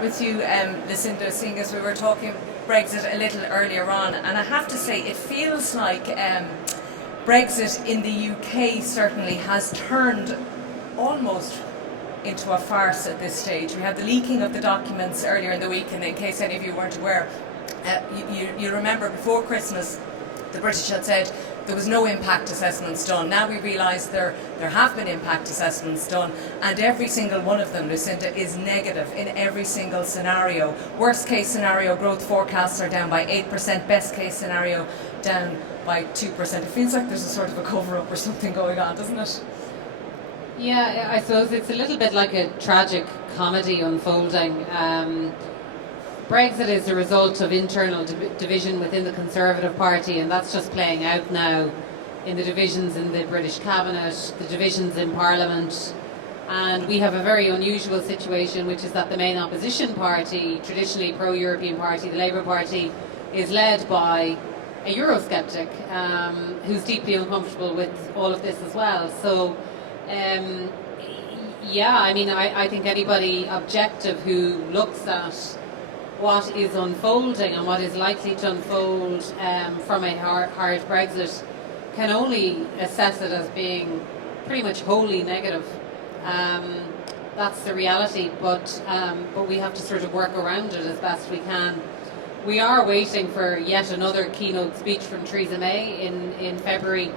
start with you, Lucinda, seeing as we were talking Brexit a little earlier on, and I have to say it feels like Brexit in the UK certainly has turned almost into a farce at this stage. We had the leaking of the documents earlier in the week, and in case any of you weren't aware, you remember before Christmas the British had said there was no impact assessments done. Now we realise there have been impact assessments done, and every single one of them, Lucinda, is negative in every single scenario. Worst case scenario, growth forecasts are down by 8%, best case scenario down by 2%. It feels like there's a sort of a cover-up or something going on, doesn't it? Yeah, I suppose it's a little bit like a tragic comedy unfolding. Brexit is a result of internal division within the Conservative Party, and that's just playing out now in the divisions in the British Cabinet, the divisions in Parliament. And we have a very unusual situation, which is that the main opposition party, traditionally pro-European party, the Labour Party, is led by a Eurosceptic who's deeply uncomfortable with all of this as well. So, I think anybody objective who looks at what is unfolding and what is likely to unfold from a hard Brexit can only assess it as being pretty much wholly negative. That's the reality, but we have to sort of work around it as best we can. We are waiting for yet another keynote speech from Theresa May in February.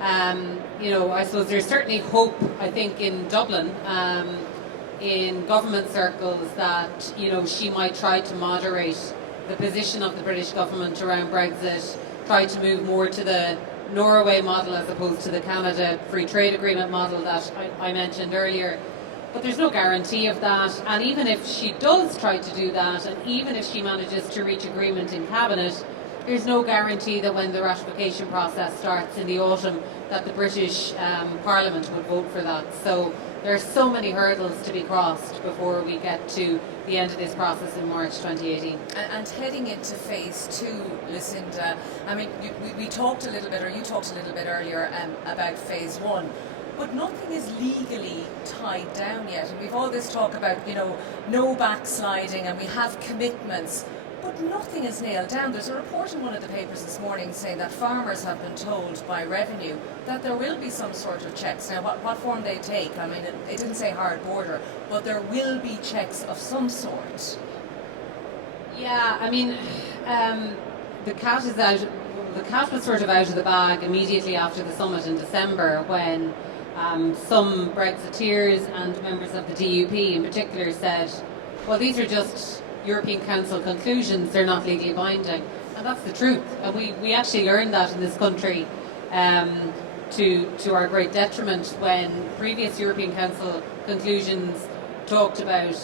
I suppose there's certainly hope, I think, in Dublin, in government circles, that she might try to moderate the position of the British government around Brexit, try to move more to the Norway model as opposed to the Canada Free Trade Agreement model that I mentioned earlier. But there's no guarantee of that, and even if she does try to do that, and even if she manages to reach agreement in Cabinet, there's no guarantee that when the ratification process starts in the autumn that the British Parliament would vote for that. So there are so many hurdles to be crossed before we get to the end of this process in March 2018. And heading into phase two, Lucinda, I mean, we talked a little bit, or you talked a little bit earlier about phase one, but nothing is legally tied down yet. And we've all this talk about, no backsliding, and we have commitments, but nothing is nailed down. There's a report in one of the papers this morning saying that farmers have been told by Revenue that there will be some sort of checks. Now, what form they take, I mean, it didn't say hard border, but there will be checks of some sort. Yeah, I mean, the cat is out. The cat was sort of out of the bag immediately after the summit in December, when some Brexiteers and members of the DUP in particular said, well, these are just European Council conclusions, they're not legally binding. And that's the truth. And we actually learned that in this country to our great detriment, when previous European Council conclusions talked about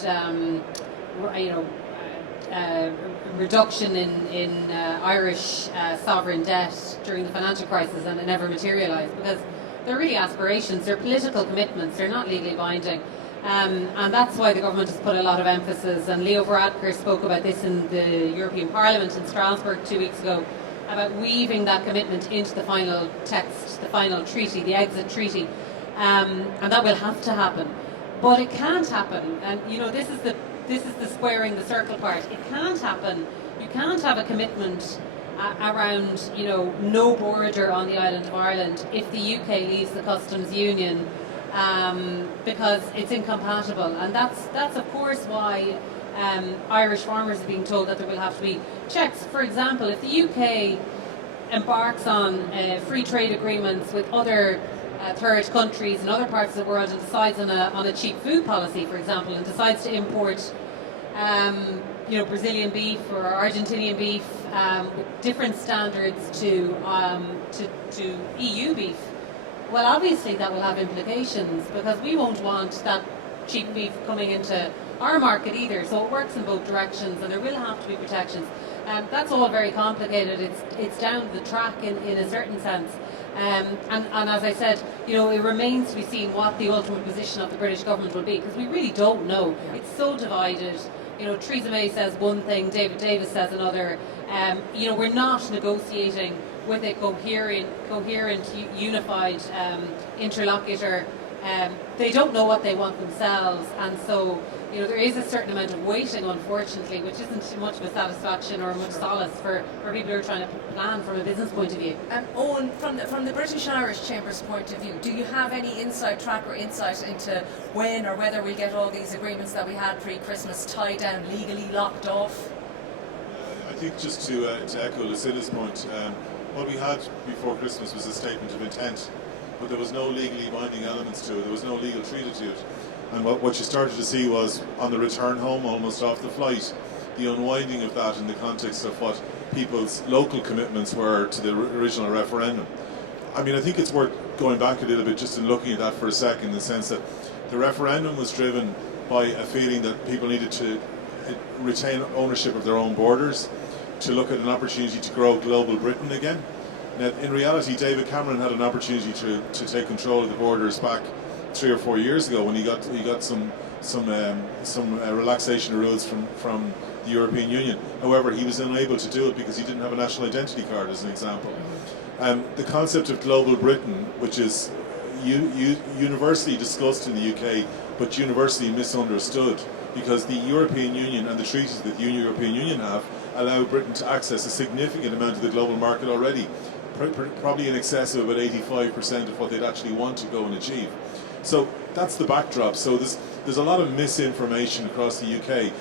reduction in Irish sovereign debt during the financial crisis, and it never materialised, because they're really aspirations, they're political commitments, they're not legally binding. And that's why the government has put a lot of emphasis, and Leo Varadkar spoke about this in the European Parliament in Strasbourg 2 weeks ago, about weaving that commitment into the final text, the final treaty, the exit treaty, and that will have to happen. But it can't happen, and this is the squaring the circle part. It can't happen. You can't have a commitment around no border on the island of Ireland if the UK leaves the customs union, because it's incompatible. And that's of course why Irish farmers are being told that there will have to be checks. For example, if the UK embarks on free trade agreements with other third countries in other parts of the world, and decides on a cheap food policy, for example, and decides to import Brazilian beef or Argentinian beef with different standards to EU beef, well, obviously that will have implications, because we won't want that cheap beef coming into our market either. So it works in both directions, and there will have to be protections. That's all very complicated. It's down the track in a certain sense. And as I said, it remains to be seen what the ultimate position of the British government will be, because we really don't know. It's so divided. Theresa May says one thing, David Davis says another. We're not negotiating with a coherent, unified interlocutor They don't know what they want themselves, and so there is a certain amount of waiting, unfortunately, which isn't much of a satisfaction or much solace for people who are trying to plan from a business point of view. Owen, from the British and Irish Chamber's point of view, do you have any inside track or insight into when or whether we get all these agreements that we had pre-Christmas tied down, legally locked off? I think just to echo Lucinda's point, what we had before Christmas was a statement of intent, but there was no legally binding elements to it, there was no legal treaty to it. And what you started to see was, on the return home, almost off the flight, the unwinding of that in the context of what people's local commitments were to the original referendum. I mean, I think it's worth going back a little bit just in looking at that for a second, in the sense that the referendum was driven by a feeling that people needed to retain ownership of their own borders, to look at an opportunity to grow global Britain again. Now, in reality, David Cameron had an opportunity to take control of the borders back 3 or 4 years ago when he got some relaxation of rules from the European Union. However, he was unable to do it because he didn't have a national identity card, as an example. The concept of global Britain, which is universally discussed in the UK, but universally misunderstood, because the European Union and the treaties that the European Union have allow Britain to access a significant amount of the global market already, probably in excess of about 85% of what they'd actually want to go and achieve. So that's the backdrop. So there's a lot of misinformation across the UK,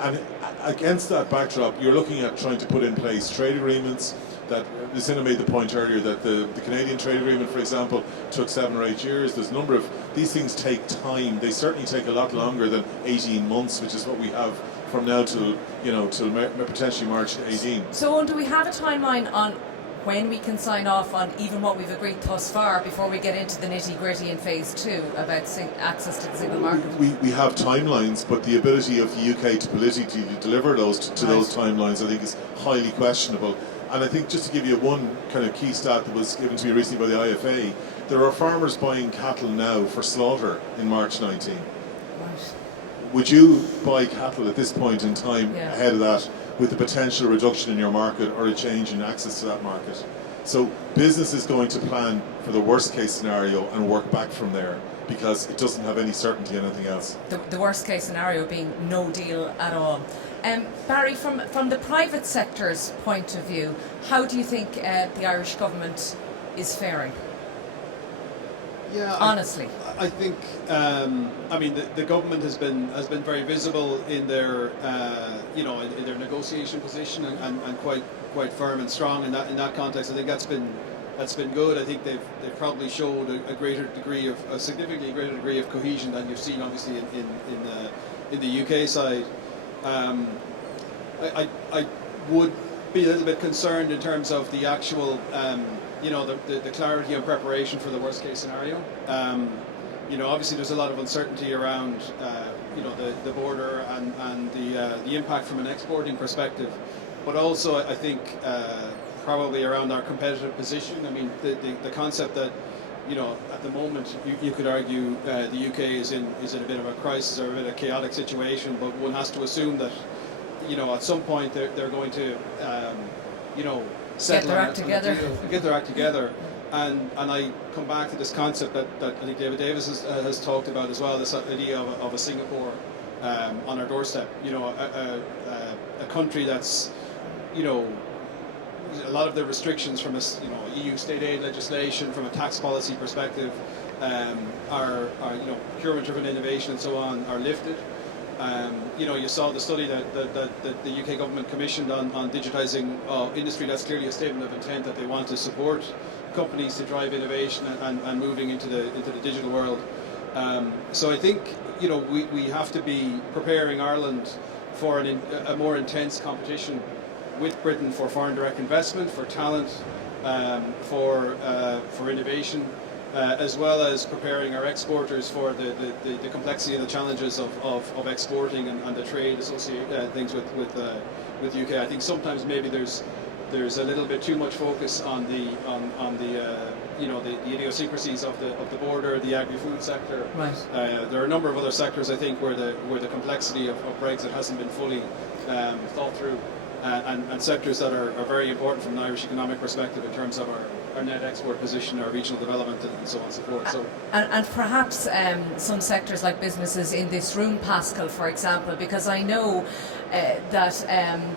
and against that backdrop, you're looking at trying to put in place trade agreements. That Lucinda made the point earlier that the Canadian trade agreement, for example, took 7 or 8 years. There's a number of these things take time. They certainly take a lot longer than 18 months, which is what we have from now till potentially March 18. So, do we have a timeline on when we can sign off on even what we've agreed thus far before we get into the nitty-gritty in phase 2 about access to the single market? We have timelines, but the ability of the UK to politically deliver those to those timelines, I think, is highly questionable. And I think, just to give you one kind of key stat that was given to me recently by the IFA, there are farmers buying cattle now for slaughter in March 19. Right. Would you buy cattle at this point in time ahead of that, with the potential reduction in your market or a change in access to that market? So business is going to plan for the worst case scenario and work back from there, because it doesn't have any certainty in anything else. The worst case scenario being no deal at all. Barry, from the private sector's point of view, how do you think the Irish government is faring? Yeah, honestly, I think the government has been very visible in their in their negotiation position, and quite firm and strong in that context. I think that's been good. I think they've probably showed a significantly greater degree of cohesion than you've seen, obviously, in the UK side. I would be a little bit concerned in terms of the actual the clarity and preparation for the worst case scenario. Obviously there's a lot of uncertainty around the border and the impact from an exporting perspective, but also I think probably around our competitive position. I mean, the concept that at the moment you could argue the UK is in a bit of a crisis or a bit of a chaotic situation, but one has to assume that at some point they're going to settle get their act together. And I come back to this concept that I think David Davis has talked about as well, this idea of a Singapore on our doorstep. A country that's a lot of the restrictions from EU state aid legislation, from a tax policy perspective, our procurement-driven innovation and so on are lifted. You saw the study that the UK government commissioned on digitising industry. That's clearly a statement of intent that they want to support companies to drive innovation and moving into the digital world. So I think we have to be preparing Ireland for a more intense competition with Britain for foreign direct investment, for talent, for innovation, as well as preparing our exporters for the complexity and the challenges of exporting and the trade associated things with UK. I think sometimes maybe there's a little bit too much focus on the idiosyncrasies of the border, the agri-food sector. Right. There are a number of other sectors, I think, where the complexity of Brexit hasn't been fully thought through, and sectors that are very important from an Irish economic perspective in terms of our net export position, our regional development, and so on and so forth. So, and perhaps some sectors like businesses in this room, Pascal, for example, because I know that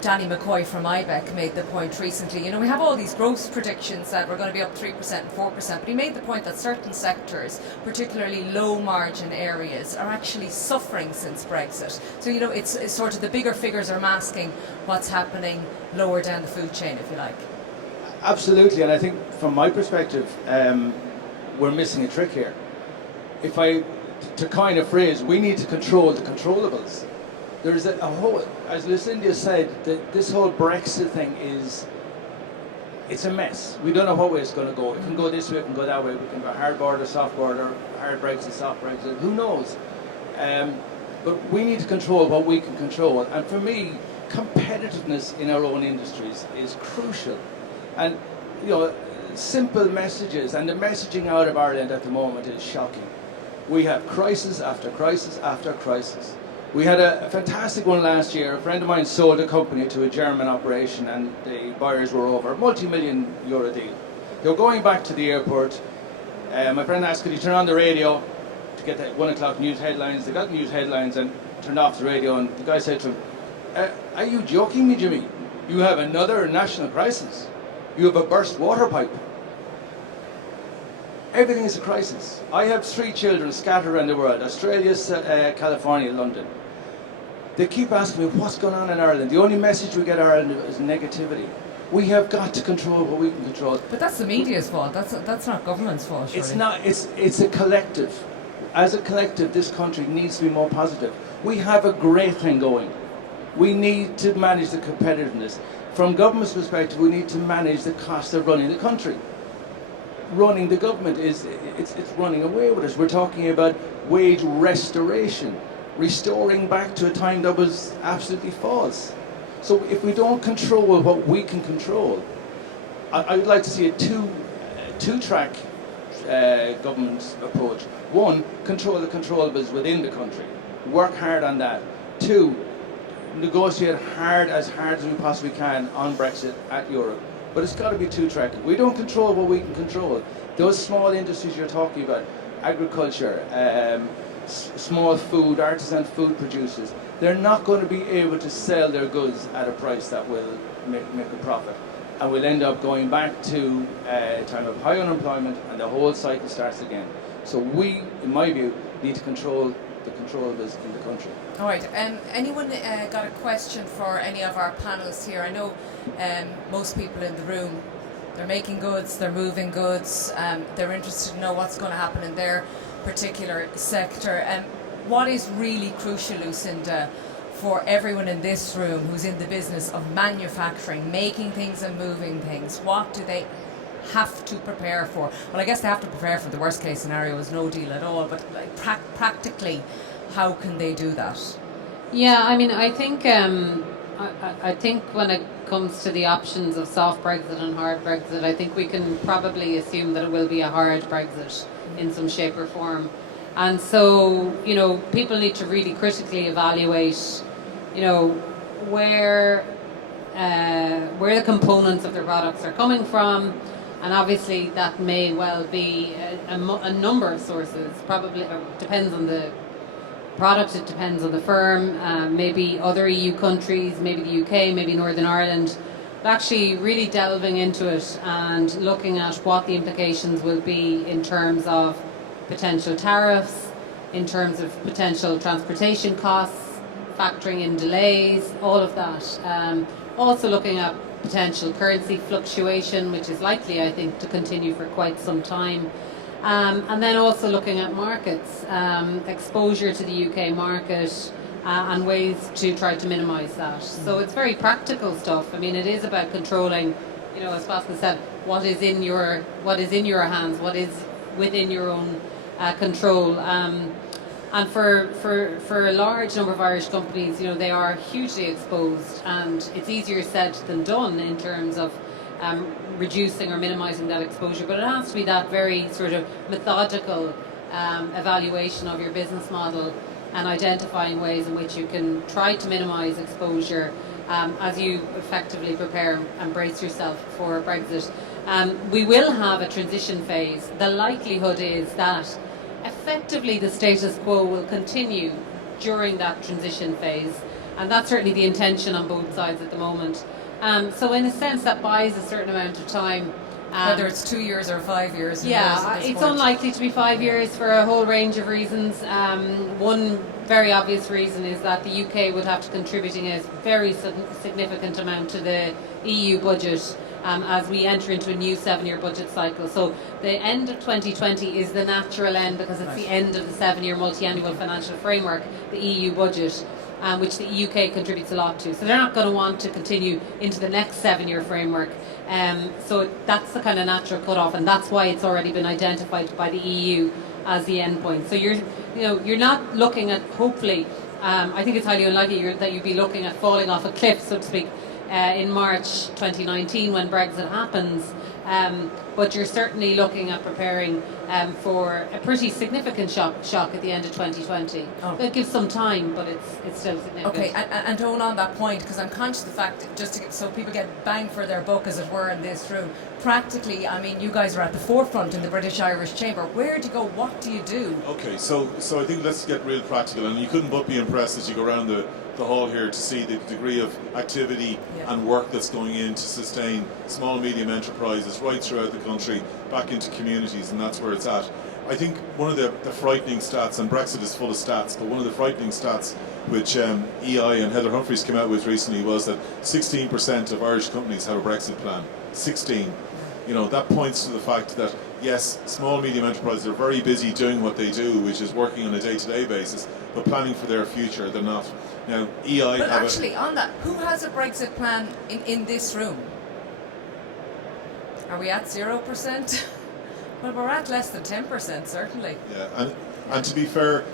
Danny McCoy from IBEC made the point recently, we have all these growth predictions that we're going to be up 3% and 4%, but he made the point that certain sectors, particularly low margin areas, are actually suffering since Brexit. So, it's sort of the bigger figures are masking what's happening lower down the food chain, if you like. Absolutely, and I think from my perspective, we're missing a trick here. To coin a phrase, we need to control the controllables. There's a whole, as Lucinda said, this whole Brexit thing it's a mess. We don't know what way it's going to go. It can go this way, it can go that way. We can go hard border, soft border, hard Brexit, soft Brexit. Who knows? But we need to control what we can control. And for me, competitiveness in our own industries is crucial. And simple messages, and the messaging out of Ireland at the moment is shocking. We have crisis after crisis after crisis. We had a fantastic one last year. A friend of mine sold a company to a German operation, and the buyers were over, multi-million euro deal. They were going back to the airport. My friend asked, could you turn on the radio to get the 1 o'clock news headlines? They got news headlines and turned off the radio, and the guy said to him, are you joking me, Jimmy? You have another national crisis. You have a burst water pipe. Everything is a crisis. I have 3 children scattered around the world, Australia, California, London. They keep asking me what's going on in Ireland. The only message we get out of Ireland is negativity. We have got to control what we can control. But that's the media's fault. That's not government's fault. Surely. It's not. It's a collective. As a collective, this country needs to be more positive. We have a great thing going. We need to manage the competitiveness. From government's perspective, we need to manage the cost of running the country. Running the government it's running away with us. We're talking about wage restoration, restoring back to a time that was absolutely false. So if we don't control what we can control, I would like to see a two-track government approach. 1, control the controllables within the country. Work hard on that. 2, negotiate as hard as we possibly can on Brexit at Europe. But it's got to be 2-track. We don't control what we can control. Those small industries you're talking about, agriculture, small food, artisan food producers, they're not going to be able to sell their goods at a price that will make a profit. And we'll end up going back to a time of high unemployment, and the whole cycle starts again. So we, in my view, need to control the controllables in the country. All right. Anyone got a question for any of our panelists here? I know most people in the room, they're making goods, they're moving goods, they're interested to know what's going to happen in their particular sector. What is really crucial, Lucinda, for everyone in this room who's in the business of manufacturing, making things and moving things? What do they have to prepare for? Well, I guess they have to prepare for the worst case scenario is no deal at all, but practically, how can they do that? Yeah, I mean, I think when it comes to the options of soft Brexit and hard Brexit, I think we can probably assume that it will be a hard Brexit in some shape or form. And so, people need to really critically evaluate, where the components of their products are coming from. And obviously that may well be a number of sources. Probably depends on the product, it depends on the firm, maybe other EU countries, maybe the UK, maybe Northern Ireland. But actually really delving into it and looking at what the implications will be in terms of potential tariffs, in terms of potential transportation costs, factoring in delays, all of that. Also looking at potential currency fluctuation, which is likely, I think, to continue for quite some time. And then also looking at markets, exposure to the UK market, and ways to try to minimise that. So it's very practical stuff. I mean, it is about controlling, as Pascal said, what is in your hands, what is within your own control. And for a large number of Irish companies, they are hugely exposed, and it's easier said than done in terms of reducing or minimising that exposure. But it has to be that very sort of methodical evaluation of your business model and identifying ways in which you can try to minimise exposure as you effectively prepare and brace yourself for Brexit. We will have a transition phase. The likelihood is that effectively the status quo will continue during that transition phase, and that's certainly the intention on both sides at the moment. So in a sense that buys a certain amount of time. Whether it's 2 years or 5 years. It's unlikely to be 5 years for a whole range of reasons. One very obvious reason is that the UK would have to contributing a very significant amount to the EU budget as we enter into a new 7-year budget cycle. So the end of 2020 is the natural end because it's the end of the 7-year multi-annual financial framework, the EU budget, which the UK contributes a lot to. So they're not going to want to continue into the next 7-year framework. So that's the kind of natural cut-off, and that's why it's already been identified by the EU as the end point. So you're not looking at, hopefully, I think it's highly unlikely that you'd be looking at falling off a cliff, so to speak, in March 2019 when Brexit happens. But you're certainly looking at preparing for a pretty significant shock at the end of 2020. It gives some time, but it's still significant. Okay, and Owen, on that point, because I'm conscious of the fact, so people get bang for their buck, as it were, in this room, practically, I mean, you guys are at the forefront in the British-Irish Chamber. Where do you go? What do you do? Okay, so I think let's get real practical, and you couldn't but be impressed as you go around the hall here to see the degree of activity and work that's going in to sustain small and medium enterprises right throughout the country, back into communities, and that's where it's at. I think one of the frightening stats, and Brexit is full of stats, but one of the frightening stats which EI and Heather Humphreys came out with recently was that 16% of Irish companies have a Brexit plan. 16. That points to the fact that yes, small and medium enterprises are very busy doing what they do, which is working on a day-to-day basis, but planning for their future, they're not. Now, EI but actually, on that, who has a Brexit plan in this room? Are we at 0%? Well, we're at less than 10%, certainly. Yeah, and to be fair,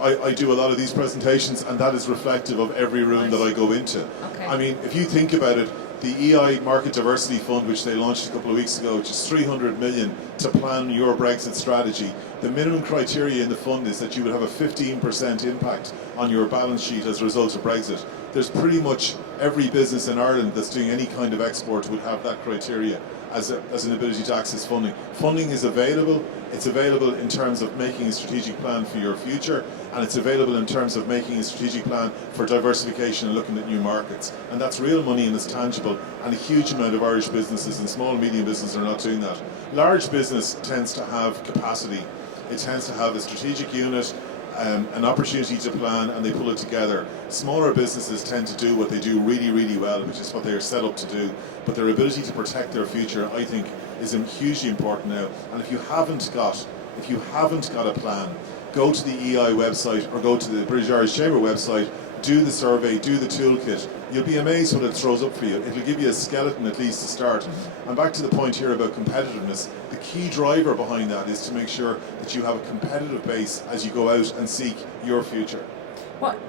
I do a lot of these presentations, and that is reflective of every room that I go into. Okay. I mean, if you think about it, the EI Market Diversity Fund, which they launched a couple of weeks ago, which is 300 million to plan your Brexit strategy, the minimum criteria in the fund is that you would have a 15% impact on your balance sheet as a result of Brexit. There's pretty much every business in Ireland that's doing any kind of export would have that criteria as an ability to access funding. Funding is available. It's available in terms of making a strategic plan for your future, and it's available in terms of making a strategic plan for diversification and looking at new markets. And that's real money and it's tangible, and a huge amount of Irish businesses and small and medium businesses are not doing that. Large business tends to have capacity. It tends to have a strategic unit, an opportunity to plan, and they pull it together. Smaller businesses tend to do what they do really, really well, which is what they are set up to do. But their ability to protect their future, I think, is hugely important now. And if you haven't got a plan, go to the EI website or go to the British Irish Chamber website, do the survey, do the toolkit. You'll be amazed what it throws up for you. It'll give you a skeleton at least to start. And back to the point here about competitiveness, the key driver behind that is to make sure that you have a competitive base as you go out and seek your future.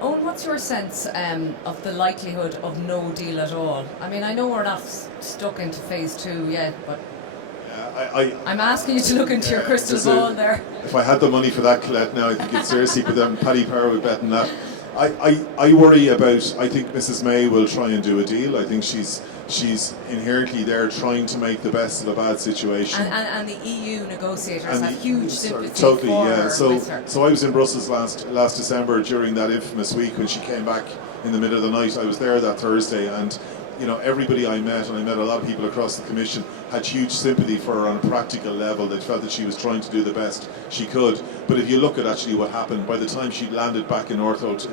Owen, what's your sense of the likelihood of no deal at all? I mean, I know we're not stuck into phase 2 yet, but I'm asking you to look into your crystal ball there. If I had the money for that, Colette, now I think it's seriously, but then Paddy Power would bet on that. I worry about, I think Mrs May will try and do a deal. I think she's inherently there trying to make the best of a bad situation. And the EU negotiators have huge sympathy totally, for yeah. her. So I was in Brussels last December during that infamous week when she came back in the middle of the night. I was there that Thursday, and everybody I met, and I met a lot of people across the Commission, had huge sympathy for her on a practical level. They felt that she was trying to do the best she could. But if you look at actually what happened, by the time she landed back in Northolt,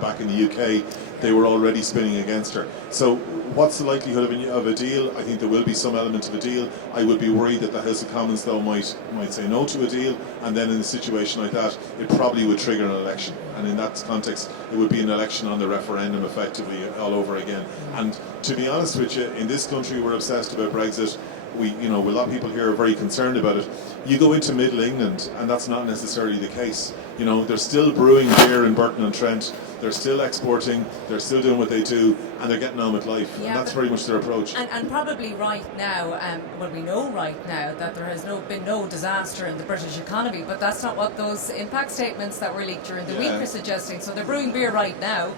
back in the UK, they were already spinning against her. So what's the likelihood of a deal? I think there will be some element of a deal. I would be worried that the House of Commons, though, might say no to a deal, and then in a situation like that, it probably would trigger an election. And in that context, it would be an election on the referendum, effectively, all over again. And to be honest with you, in this country, we're obsessed about Brexit. A lot of people here are very concerned about it. You go into Middle England, and that's not necessarily the case. They're still brewing beer in Burton-on-Trent. They're still exporting. They're still doing what they do, and they're getting on with life. Yeah, and that's very much their approach. And probably right now, we know right now that there has been no disaster in the British economy, but that's not what those impact statements that were leaked during the week are suggesting. So they're brewing beer right now.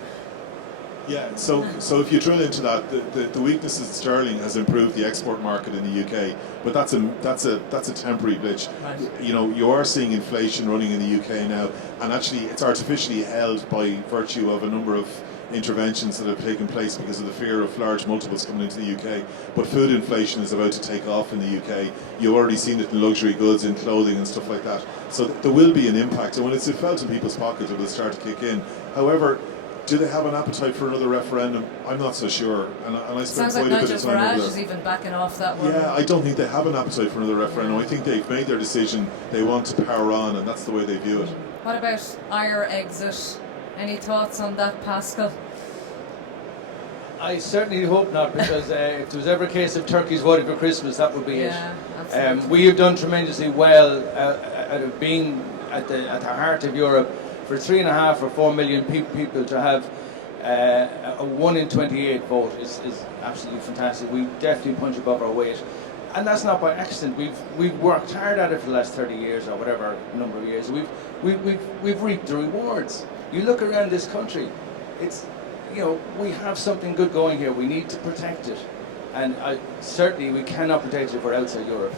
Yeah, so if you drill into that, the weakness of sterling has improved the export market in the UK, but that's a temporary glitch. Right. You know, you are seeing inflation running in the UK now, and actually it's artificially held by virtue of a number of interventions that have taken place because of the fear of large multiples coming into the UK. But food inflation is about to take off in the UK. You've already seen it in luxury goods, in clothing and stuff like that. So there will be an impact, and when it's felt in people's pockets, it will start to kick in. However, do they have an appetite for another referendum? I'm not so sure. And I spent Sounds like quite a bit Nigel of time Farage over is there. even backing off that one. Yeah, I don't think they have an appetite for another referendum. I think they've made their decision. They want to power on, and that's the way they view it. What about Ire exit? Any thoughts on that, Pascal? I certainly hope not, because if there was ever a case of turkeys voting for Christmas, that would be Yeah, it. absolutely. We have done tremendously well out of being at the heart of Europe. For 3.5 or 4 million people to have a 1 in 28 vote is absolutely fantastic. We definitely punch above our weight, and that's not by accident. We've worked hard at it for the last 30 years or whatever number of years. We've reaped the rewards. You look around this country, it's, you know, we have something good going here. We need to protect it, and certainly we cannot protect it if we're outside Europe.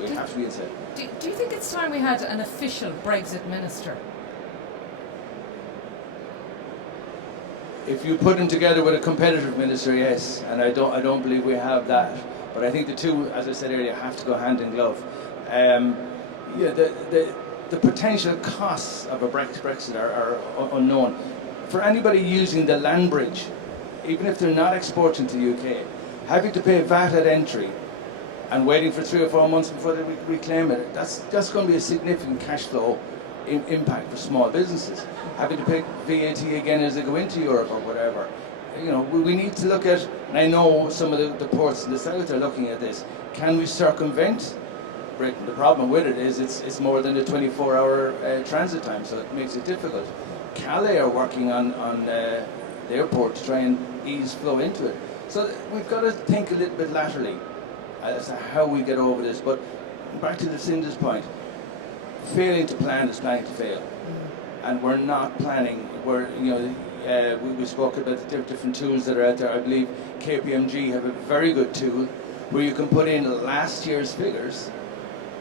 We have to be inside. Do you think it's time we had an official Brexit minister? If you put them together with a competitive minister, yes, and I don't believe we have that. But I think the two, as I said earlier, have to go hand in glove. The potential costs of a Brexit are unknown. For anybody using the land bridge, even if they're not exporting to the UK, having to pay VAT at entry and waiting for 3 or 4 months before they reclaim it, that's going to be a significant cash flow impact for small businesses. Having to pay VAT again as they go into Europe or whatever. You know, we need to look at, and I know some of the ports in the south are looking at this, can we circumvent Britain? The problem with it is it's more than a 24-hour transit time, so it makes it difficult. Calais are working on the airport to try and ease flow into it. So we've got to think a little bit laterally as to how we get over this. But back to Lucinda's point, failing to plan is planning to fail. And we're not planning. We spoke about the different tools that are out there. I believe KPMG have a very good tool where you can put in last year's figures,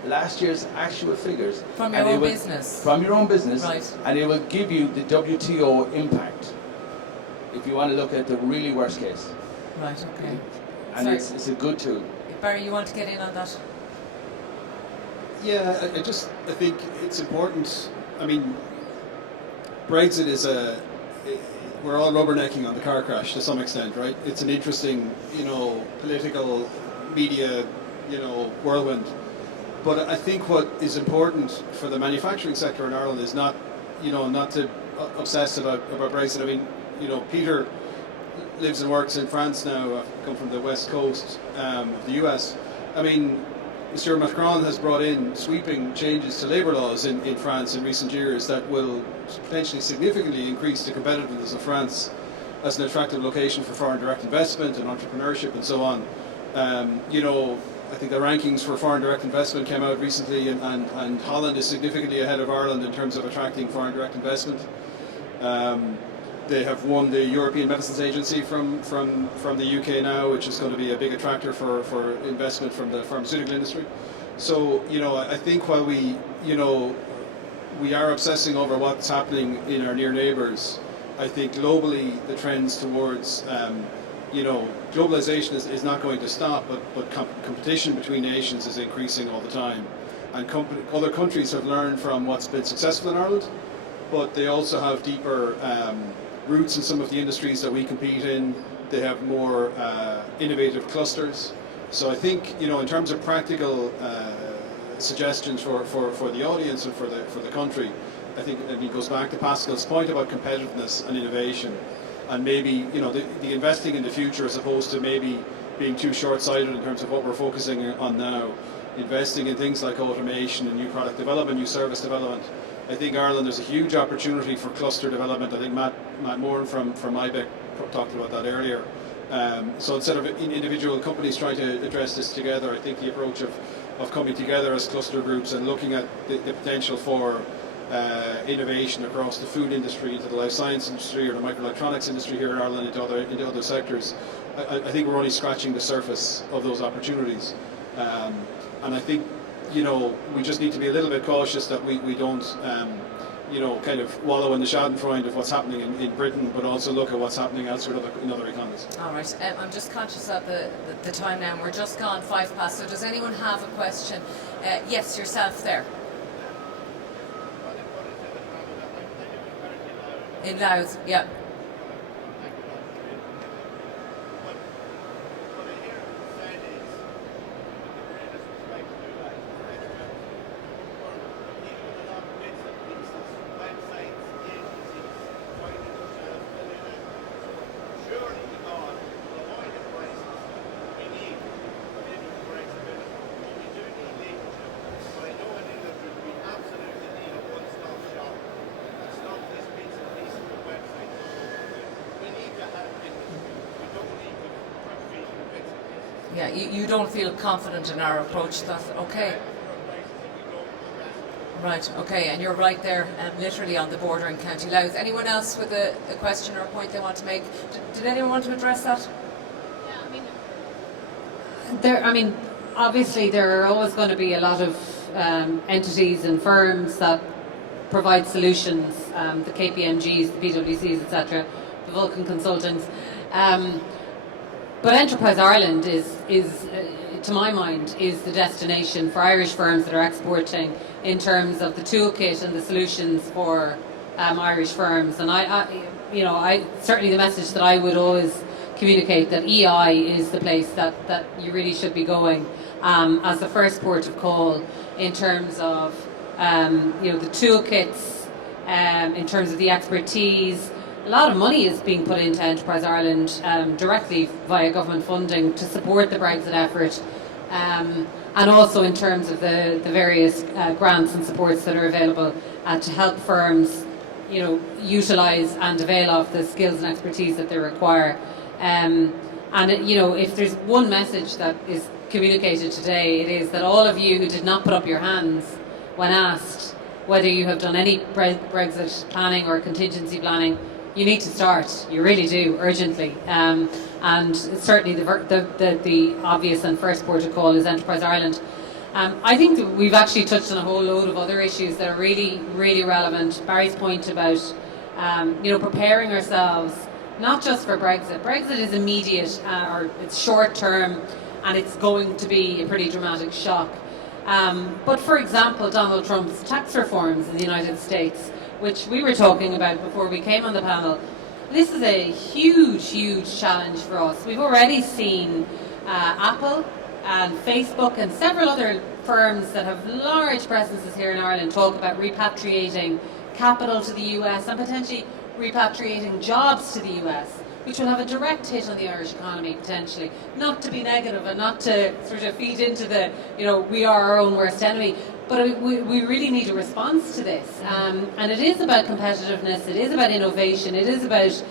last year's actual figures. From your own business. From your own business. Right. And it will give you the WTO impact if you want to look at the really worst case. Right, okay. And it's a good tool. Barry, you want to get in on that? Yeah, I think it's important. I mean, Brexit is we're all rubbernecking on the car crash to some extent, right? It's an interesting, political media, whirlwind. But I think what is important for the manufacturing sector in Ireland is not to obsess about Brexit. I mean, Peter lives and works in France now. I've come from the west coast of the US. I mean, Mr. Macron has brought in sweeping changes to labour laws in France in recent years that will potentially significantly increase the competitiveness of France as an attractive location for foreign direct investment and entrepreneurship and so on. I think the rankings for foreign direct investment came out recently, and Holland is significantly ahead of Ireland in terms of attracting foreign direct investment. They have won the European Medicines Agency from the UK now, which is going to be a big attractor for investment from the pharmaceutical industry. So, I think while we are obsessing over what's happening in our near neighbours, I think globally the trends towards, globalization is not going to stop, but competition between nations is increasing all the time. And other countries have learned from what's been successful in Ireland, but they also have deeper roots in some of the industries that we compete in. They have more innovative clusters. So I think, in terms of practical suggestions for the audience and for the country, I think it goes back to Pascal's point about competitiveness and innovation, and maybe the investing in the future as opposed to maybe being too short-sighted in terms of what we're focusing on now. Investing in things like automation and new product development, new service development. I think Ireland, there's a huge opportunity for cluster development. I think Matt Moran from IBEC talked about that earlier. So instead of individual companies trying to address this together, I think the approach of coming together as cluster groups and looking at the potential for innovation across the food industry, into the life science industry, or the microelectronics industry here in Ireland, into other sectors. I think we're only scratching the surface of those opportunities, and I think we just need to be a little bit cautious that we don't kind of wallow in the schadenfreude of what's happening in Britain, but also look at what's happening elsewhere in other economies. All right, I'm just conscious of the time now, and we're just gone 5 past, so does anyone have a question? Yes, yourself there. In Louth, yeah. Yeah, you don't feel confident in our approach. That's okay. Right, okay, and you're right there, literally on the border in County Louth. Anyone else with a question or a point they want to make? Did anyone want to address that? Yeah, obviously there are always going to be a lot of entities and firms that provide solutions, the KPMGs, the PwCs, etc., the Vulcan Consultants. But Enterprise Ireland is to my mind, is the destination for Irish firms that are exporting in terms of the toolkit and the solutions for Irish firms. And I certainly the message that I would always communicate that EI is the place that you really should be going as the first port of call in terms of the toolkits, in terms of the expertise. A lot of money is being put into Enterprise Ireland directly via government funding to support the Brexit effort, and also in terms of the various grants and supports that are available to help firms, utilise and avail of the skills and expertise that they require. If there's one message that is communicated today, it is that all of you who did not put up your hands when asked whether you have done any Brexit planning or contingency planning, you need to start. You really do, urgently. And certainly the obvious and first port of call is Enterprise Ireland. I think that we've actually touched on a whole load of other issues that are really, really relevant. Barry's point about preparing ourselves not just for Brexit. Brexit is immediate, or it's short term, and it's going to be a pretty dramatic shock. But for example, Donald Trump's tax reforms in the United States, which we were talking about before we came on the panel, this is a huge, huge challenge for us. We've already seen Apple and Facebook and several other firms that have large presences here in Ireland talk about repatriating capital to the US and potentially repatriating jobs to the US, which will have a direct hit on the Irish economy potentially. Not to be negative and not to sort of feed into the, we are our own worst enemy, but we really need a response to this. And it is about competitiveness, it is about innovation, it is about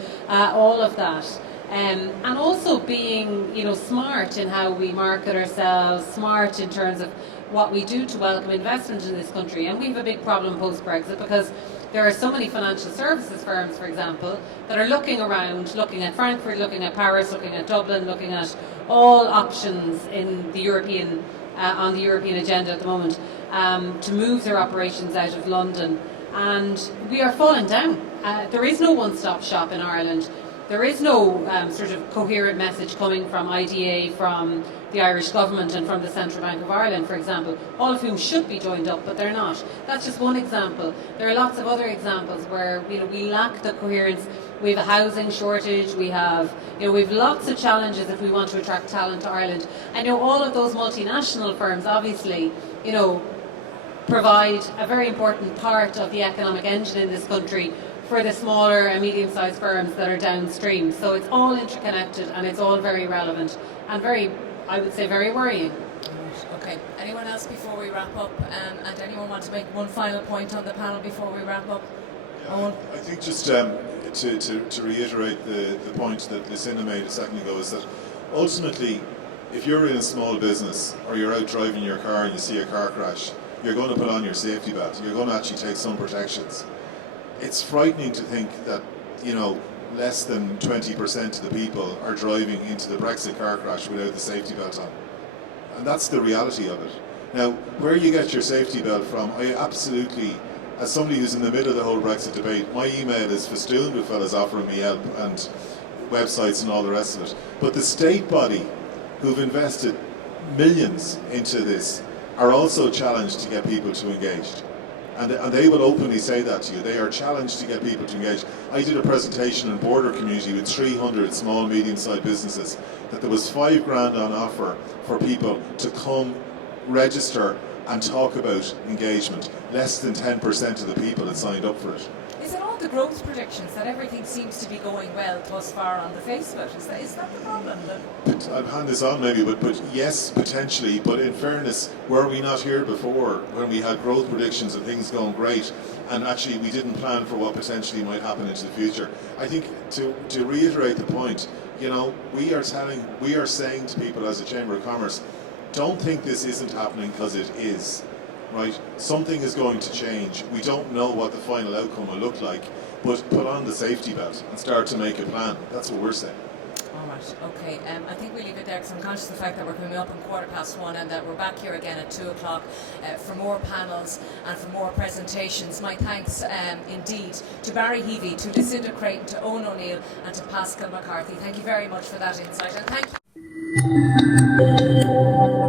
all of that. And also being, smart in how we market ourselves, smart in terms of what we do to welcome investment in this country. And we have a big problem post-Brexit because there are so many financial services firms, for example, that are looking around, looking at Frankfurt, looking at Paris, looking at Dublin, looking at all options in the European, on the European agenda at the moment, to move their operations out of London. And we are falling down. There is no one-stop shop in Ireland. There is no sort of coherent message coming from IDA, from the Irish government and from the Central Bank of Ireland, for example, all of whom should be joined up, but they're not. That's just one example. There are lots of other examples where we lack the coherence. We have a housing shortage. We have lots of challenges if we want to attract talent to Ireland. I know all of those multinational firms, obviously, provide a very important part of the economic engine in this country for the smaller and medium-sized firms that are downstream. So it's all interconnected and it's all very relevant and very, I would say, very worrying. Okay. Anyone else before we wrap up? And anyone want to make one final point on the panel before we wrap up? Owen? I think just to reiterate the point that Lucinda made a second ago is that ultimately, if you're in a small business or you're out driving your car and you see a car crash, you're going to put on your safety belt, you're going to actually take some protections. It's frightening to think that, you know, less than 20% of the people are driving into the Brexit car crash without the safety belt on. And that's the reality of it. Now, where you get your safety belt from, I absolutely, as somebody who's in the middle of the whole Brexit debate, my email is festooned with fellas offering me help and websites and all the rest of it. But the state body, who've invested millions into this, are also challenged to get people to engage. And they will openly say that to you. They are challenged to get people to engage. I did a presentation in border community with 300 small, medium-sized businesses that there was $5,000 on offer for people to come register and talk about engagement. Less than 10% of the people had signed up for it. Is it all the growth predictions that everything seems to be going well thus far on the face of it? Is that the problem? I'll hand this on maybe, but yes, potentially. But in fairness, were we not here before when we had growth predictions of things going great, and actually we didn't plan for what potentially might happen into the future? I think to reiterate the point, you know, we are saying to people as a Chamber of Commerce, don't think this isn't happening because it is. Right, something is going to change. We don't know what the final outcome will look like, but put on the safety belt and start to make a plan. That's what we're saying. All right, okay. I think we leave it there because I'm conscious of the fact that we're coming up on 1:15 and that we're back here again at 2 o'clock for more panels and for more presentations. My thanks indeed to Barry Heavey, to Lucinda Creighton, to Owen O'Neill and to Pascal McCarthy. Thank you very much for that insight, and thank you.